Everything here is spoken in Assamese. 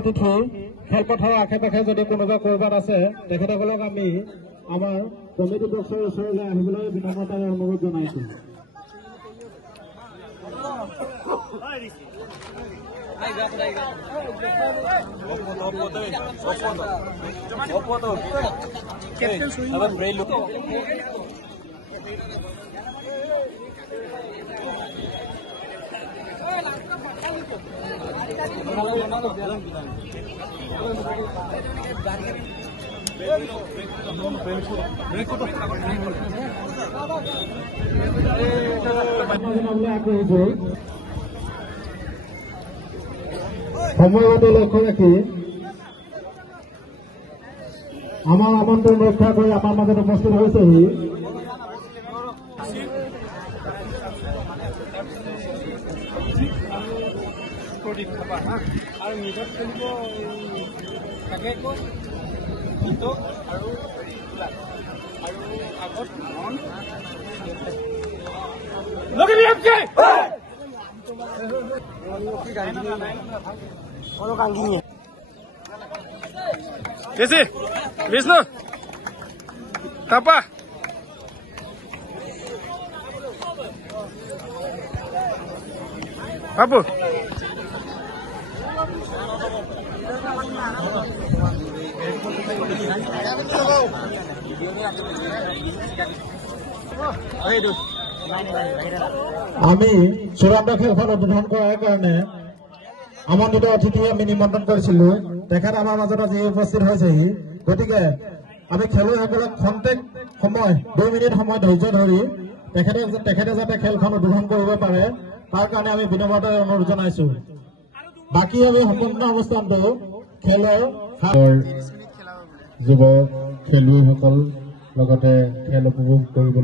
অতিথি খেলপথাৰৰ আশে পাশে যদি কোনোবা কৰবাত আছে তেখেতসকলক আমি আমাৰ কমিটি বক্সৰ ওচৰলৈ আহিবলৈ বিনম্ৰতাৰে অনুৰোধ জনাইছো। সময়মতে লক্ষ্য ৰাখি আমাৰ আমন্ত্ৰণ ৰক্ষা কৰি আমাৰ মাজত উপস্থিত হৈছেহি আৰু নিজত খেলিব তাকে আৰু আগত Viष्ণু Tapa Abu আমি চূড়ান্ত খেলখন উদ্বোধন কৰাৰ কাৰণে আমন্ত্ৰিত অতিথি আমি নিমন্ত্ৰণ কৰিছিলো তেখেত আমাৰ মাজত আজি উপস্থিত হৈছেহি গতিকে আমি খেলুৱৈসকলক খন্তেক সময় 2 মিনিট সময় ধৈৰ্য ধৰি তেখেতে যাতে খেলখন উদ্বোধন কৰিব পাৰে তাৰ কাৰণে আমি বিনম্ৰতাৰে অনুৰোধ জনাইছো। বাকী আমি সম্পূৰ্ণ অনুষ্ঠানটো খেলৰ যুৱ খেলুৱৈসকল লগতে খেল উপভোগ কৰিব